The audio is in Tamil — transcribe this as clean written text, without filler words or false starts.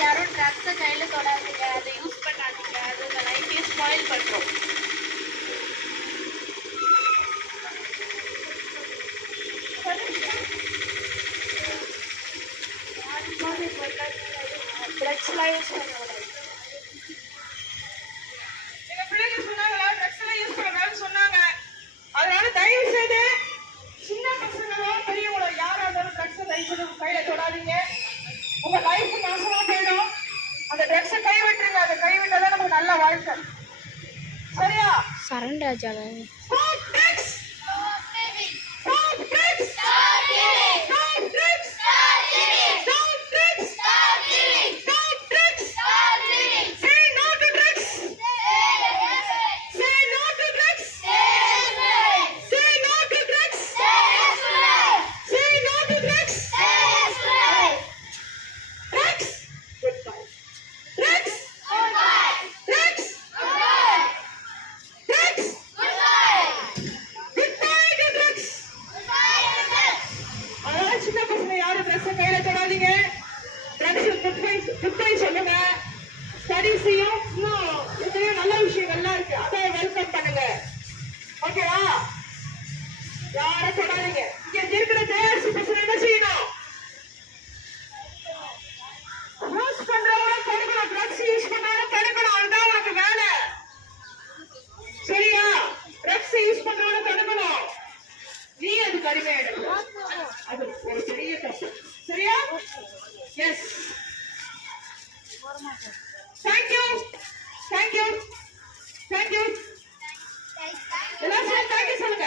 யாரும் ட்ரக்ஸை கையில் தொடாதீங்க, அதை யூஸ் பண்ணாதீங்க, அது உங்கள் லைஃபையே ஸ்பாயில் பண்ணுறோம். ட்ரக்ஸ்லாம் யூஸ் பண்ணக்கூடாது. எங்க பிள்ளைங்க சொன்னாங்களா ட்ரக்ஸ் எல்லாம் யூஸ் பண்ணக்கூடாதுன்னு சொன்னாங்க. அதனால தயவு செய்து சின்ன பசங்களோ பெரியவங்களோ யாரா இருந்தாலும் ட்ரக்ஸை தயவு செய்து கையில தொடாதீங்க. உங்க லைஃப் நாசமா போயிடும். அந்த ட்ரக்ஸை கைவிட்டுருங்க. அதை கைவிட்டாதான் நமக்கு நல்ல வாழ்க்கை. சரியா? சரண் ராஜாவா? Stop drugs! Stop living! Stop drugs! Stop living! Stop drugs! Stop living! Stop drugs! Stop living! Stop drugs! Stop living! Say no to drugs! Say no to drugs! Say no to drugs! Say no to drugs! Drugs! Goodbye. Drugs! Goodbye. Drugs! Goodbye. Drugs! Goodbye. Goodbye to drugs! Goodbye to drugs! அதனால சின்ன பசங்க யாரும் ட்ரக்ஸை கையில தொடாதீங்க. ட்ரக்ஸ் குட்பை சொல்லுங்க. ஸ்டடீஸையும் இன்னும் எத்தனையோ நல்ல விஷயங்கள்லாம் இருக்கு. அதை வெல்கம் பண்ணுங்க. ஓகேவா? யாரும் தொடாதீங்க. இங்க இருக்கிற ஜேஆர்சி பசங்க என்ன செய்யணும்? யூஸ் பண்றவங்க தடுக்கணும். ட்ரக்ஸ் யூஸ் பண்றவங்க தடுக்கணும். அதுதான் உனக்கு வேலை. சரியா? ட்ரக்ஸ் யூஸ் பண்றவங்க தடுக்கணும். நீ அதுக்கு அடிமையாயிடணும். அது ஒரு பெரிய தப்பு. சரியா? எஸ். தேங்க்யூ. தேங்க்யூ. தேங்க்யூ. எல்லாரும் தேங்க்யூ சொல்லுங்க.